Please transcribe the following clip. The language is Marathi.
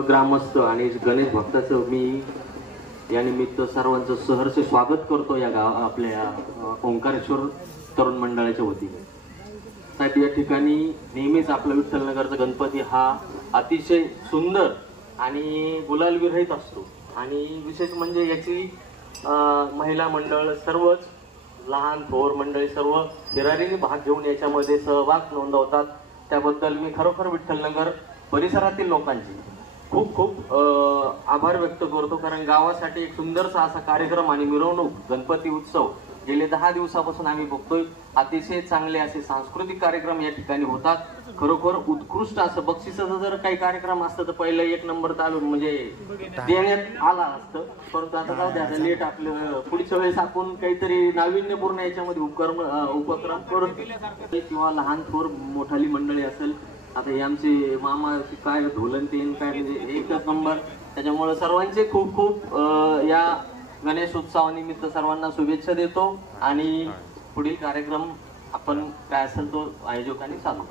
ग्रामस्थ आणि गणेश भक्ताचं मी या निमित्त सर्वांचं सहर्ष स्वागत करतो या आपल्या ओंकारेश्वर तरुण मंडळाच्या वतीने। साहेब, या ठिकाणी नेहमीच आपला विठ्ठलनगरचा गणपती हा अतिशय सुंदर आणि गुलाल विरहित असतो आणि विशेष म्हणजे याची महिला मंडळ सर्वच लहान थोर मंडळी सर्व बिरारीने भाग घेऊन याच्यामध्ये सहभाग नोंदवतात। त्याबद्दल मी खरोखर विठ्ठलनगर परिसरातील लोकांची खूप खूप आभार व्यक्त करतो, कारण गावासाठी एक सुंदरसा असा कार्यक्रम आणि मिरवणूक गणपती उत्सव गेले 10 दिवसापासून आम्ही बघतोय। अतिशय चांगले असे सांस्कृतिक कार्यक्रम या ठिकाणी होतात। खरोखर उत्कृष्ट असं बक्षिसाचा जर काही कार्यक्रम असतं तर पहिलं 1 नंबर चालू म्हणजे देण्यात आला असतं, परंतु आता जाऊ द्या, लेट आपलं पुढच्या वेळेस आपण काहीतरी नाविन्यपूर्ण याच्यामध्ये उपक्रम करू किंवा लहान थोर मोठाली मंडळी असेल। आता हे आमचे मामा काय ढोलनतेन काय म्हणजे एकच नंबर। त्याच्यामुळे सर्वांचे खूप खूप या गणेश उत्सवानिमित्त सर्वांना शुभेच्छा देतो आणि पुढील कार्यक्रम आपण काय असेल तो आयोजकांनी चालू।